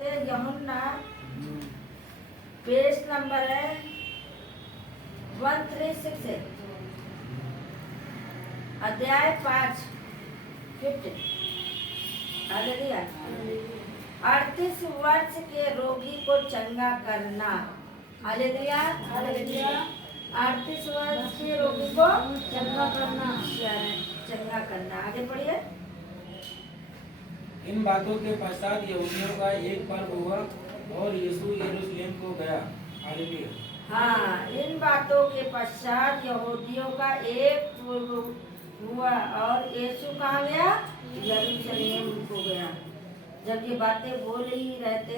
यूहन्ना page number है 136 अध्याय 5 50 हालेलुया। 38 वर्ष के रोगी को चंगा करना। Hallelujah hallelujah. 38 वर्ष के रोगी को चंगा करना, चंगा करना। आगे पढ़िए। इन बातों के पश्चात यहूदियों का एक पर्व हुआ और यीशु यरूशलेम को गया। हालेलुया। हाँ, इन बातों के पश्चात यहूदियों का एक पर्व हुआ और यीशु कहाँ गया? यरूशलेम को गया। जब ये बातें बोल ही रहते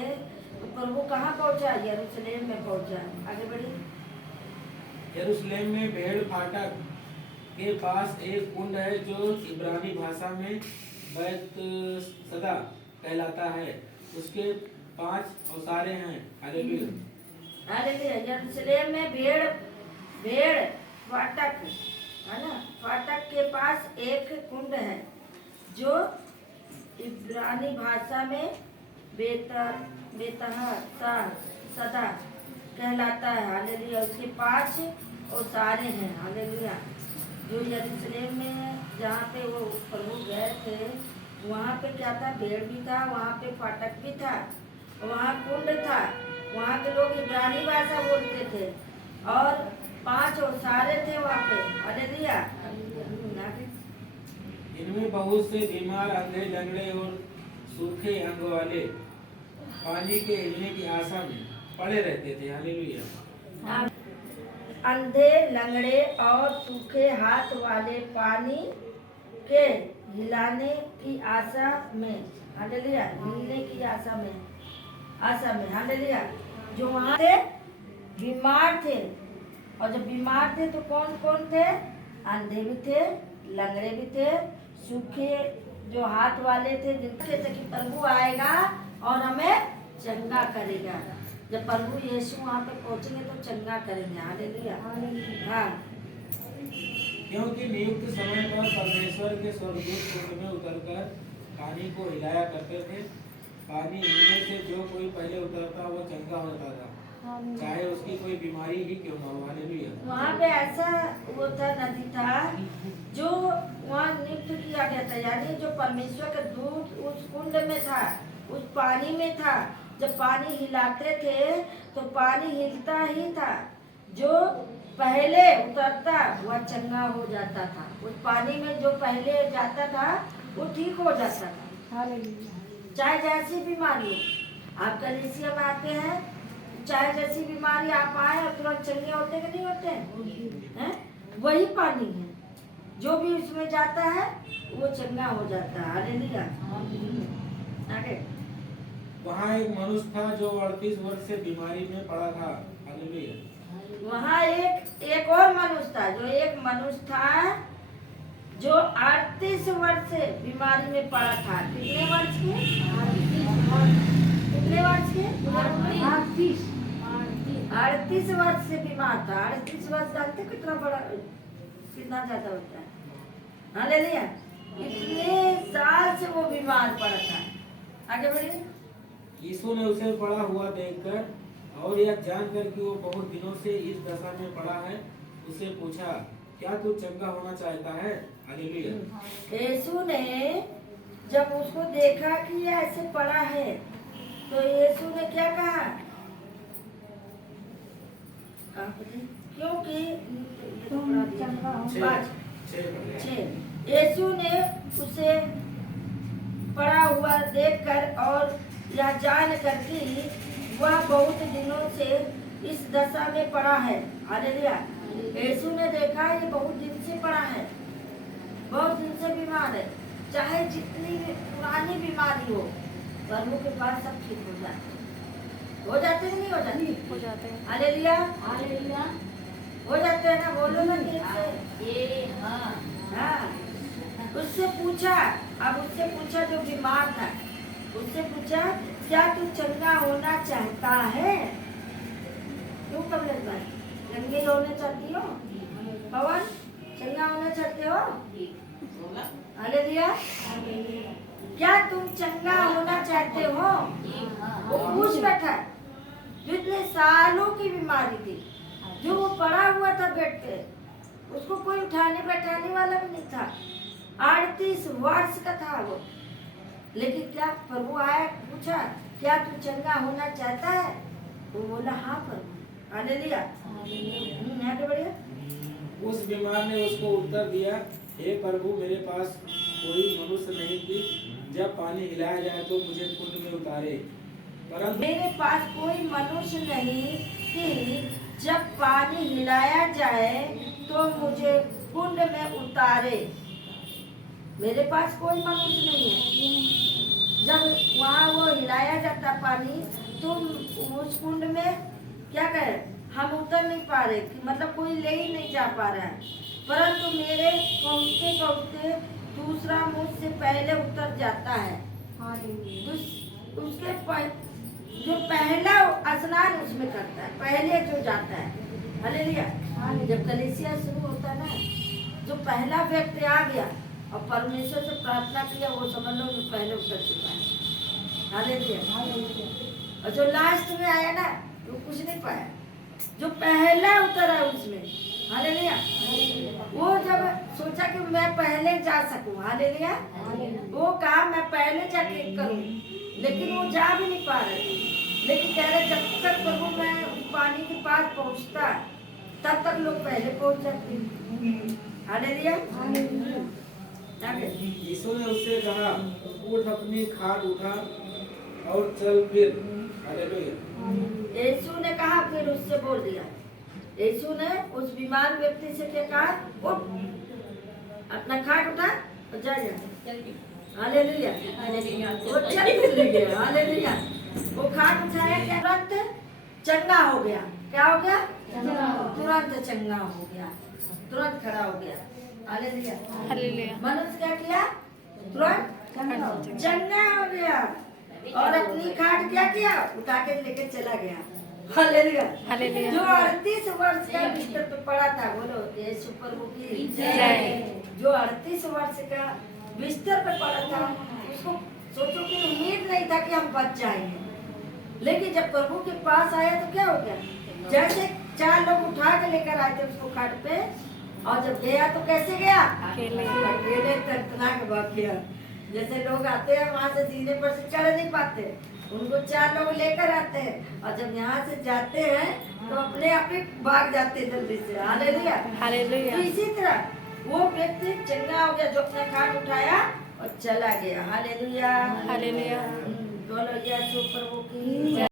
तो प्रभु कहाँ पहुँचा? यरूशलेम में पहुँचा। आगे बढ़िए। यरूशलेम में भेड़ फाटक के पास एक कुंड है जो इब्रानी भाषा में बैतसदा कहलाता है। उसके 5 औसारे हैं। Hallelujah hallelujah. यरूशलेम में भेड़ फाटक है ना, फाटक के पास एक कुंड है जो इब्रानी भाषा में सदा कहलाता है। हालेलुया। उसके 5 औसारे हैं। हालेलुया। जो यरूशलेम में जहाँ पे वो प्रभु गए थे वहाँ पे क्या था? भेड़ भी था, वहाँ पे फाटक भी था, वहाँ कुंड था, वहाँ के लोग इब्रानी भाषा बोलते थे और 5 औसारे थे वहाँ पे। हालेलुया। इनमें बहुत से बीमार, अंधे, लंगड़े और सूखे अंग वाले पानी के हिलने की आशा में पड़े रहते थे। हालेलुया। अंधे, लंगड़े और सूखे हाथ वाले पानी के हिलाने की आशा में। हालेलुया। हिलने की आशा में हालेलुया। जो वहाँ थे बीमार थे, और जब बीमार थे तो कौन कौन थे? अंधे भी थे, लंगड़े भी थे, सूखे जो हाथ वाले थे, जिनके थे कि प्रभु आएगा और हमें चंगा करेगा। जब प्रभु यीशु वहाँ पे पहुँचेंगे तो चंगा करेंगे। हालेलुया। हाँ, क्योंकि नियुक्त समय पर परमेश्वर के स्वर्गदूत कुंड में उतरकर पानी को हिलाया करते थे। पानी हिलने से जो कोई पहले उतरता वो चंगा होता था, चाहे उसकी कोई बीमारी ही क्यों न हो। हालेलुया। वहाँ पे ऐसा वो था, नदी था जो वहाँ नियुक्त किया गया था, यानी जो परमेश्वर का दूत उस कुंड में था, उस पानी में था। जब पानी हिलाते थे तो पानी हिलता ही था, जो पहले उतरता वह चंगा हो जाता था। उस पानी में जो पहले जाता था वो ठीक हो जाता था। हालेलुया। चाहे जैसी बीमारी हो, आप कलीसिया में आते हैं, चाहे जैसी बीमारी आप आए और तुरंत चंगे होते कि नहीं होते हैं? वही पानी है, जो भी उसमें जाता है वो चंगा हो जाता है। हालेलुया। आगे। वहाँ एक मनुष्य था जो 38 वर्ष से बीमारी में पड़ा था। हालेलुया। वहाँ एक और मनुष्य था, जो 38 वर्ष से बीमारी में पड़ा था। कितने वर्ष के? 38 वर्ष से बीमार था। 38 वर्ष जानते कितना बड़ा, कितना ज्यादा होता है? हालेलुया। इतने साल से वो बीमार पड़ा था। आगे बढ़िए। यीशु ने उसे पड़ा हुआ देखकर और यह जानकर कि वो बहुत दिनों से इस दशा में पड़ा है, उसे पूछा, क्या तू चंगा होना चाहता है? हालेलुया। यीशु ने जब उसको देखा कि ये ऐसे पड़ा है तो यीशु ने क्या कहा? क्योंकि यीशु ने उसे पड़ा हुआ देखकर और यह जान कर कि वह बहुत दिनों से इस दशा में पड़ा है। हालेलुया। यीशु ने देखा ये बहुत दिन से पड़ा है, बहुत दिन से बीमार है। चाहे जितनी भी पुरानी बीमारी हो, प्रभु के पास सब ठीक हो जाते हैं। हो जाते हैं नहीं हो जाते? हो जाते हैं। Hallelujah hallelujah. हो जाते हैं ना? बोलो ना ठीक से। ये हाँ। उससे पूछा, अब उससे पूछा जो बीमार था, उससे पूछा, क्या तू चंगा होना चाहता है? क्यों कमलेश भाई, चंगे होना चाहती हो? पवन, चंगा होना चाहते हो? हालेलुया। क्या तुम चंगा होना चाहते हो? वो की बीमारी थी, जो वो पड़ा हुआ था बेड पे, उसको कोई उठाने बैठाने वाला भी नहीं था। 38 वर्ष का था वो। लेकिन क्या प्रभु आया, पूछा क्या तू चंगा होना चाहता है? वो बोला हाँ प्रभु। हालेलुया। आगे बढ़िए। उस बीमार ने उसको उत्तर दिया, हे प्रभु, मेरे पास कोई मनुष्य नहीं कि जब पानी हिलाया जाए तो मुझे कुंड में उतारे, परंतु मेरे पास कोई मनुष्य नहीं कि जब पानी हिलाया जाए तो मुझे कुंड में उतारे। मेरे पास कोई मनुष्य नहीं है। जब वहाँ वो हिलाया जाता पानी तो उस कुंड में क्या कहे, हम उतर नहीं पा रहे, कि मतलब कोई ले ही नहीं जा पा रहा है। परंतु मेरे पहुँचते पहुँचते दूसरा मुझसे पहले उतर जाता है। उसके जो पहला स्नान उसमें करता है, पहले जो जाता है। हालेलुया। जब कलीसिया शुरू होता है ना, जो पहला व्यक्ति आ गया और परमेश्वर से प्रार्थना किया, वो समझ लो जो पहले उतर चुका है। हालेलुया। और जो लास्ट में आया ना, वो कुछ नहीं पाया। जो पहला उतरा उसमें, हालेलुया, वो जब सोचा कि मैं पहले जा सकूं, हालेलुया, वो कहा मैं पहले जाके करूं, लेकिन वो जा भी नहीं पा रहे थे। लेकिन कह रहे जब तक प्रभु मैं उस पानी के पास पहुंचता तब तक लोग पहले पहुंच जाते। हालेलुया। यीशु ने उससे कहा, उठ, अपनी खाट उठा और चल फिर। हालेलुया। यीशु ने कहा, फिर उससे बोल दिया, यीशु ने उस बीमार व्यक्ति से क्या कहा, उठ, अपना खाट उठा और जा। हालेलुया। वो चल फिर गया। हालेलुया। वो खाट उठाया, क्या तुरंत चंगा हो गया। क्या हो गया? तुरंत चंगा हो गया, तुरंत खड़ा हो गया। हालेलुया। मनुष्य क्या किया? तुरंत चंगा हो गया और अपनी खाट क्या किया, उठा के लेके चला गया। हालेलुया। जो 38 वर्ष का बिस्तर पे पड़ा था, बोलो यीशु प्रभु की जय। जो 38 वर्ष का बिस्तर पे पड़ा था, उसको सोचो कि उम्मीद नहीं था कि हम बच जाएंगे। लेकिन जब प्रभु के पास आया तो क्या हो गया, जैसे 4 लोग उठा के लेकर आए थे उसको खाट पे, और जब गया तो कैसे गया, अकेले तड़तड़ाक भाग गया। जैसे लोग आते हैं वहां से जीने पर से चढ़ नहीं पाते, उनको 4 लोग लेकर आते हैं, और जब यहाँ से जाते हैं तो अपने आप ही भाग जाते हैं जल्दी से। हालेलुया। तो इसी तरह वो व्यक्ति चंगा हो गया जो अपना खाट उठाया और चला गया। हालेलुया। बोलो यीशु प्रभु की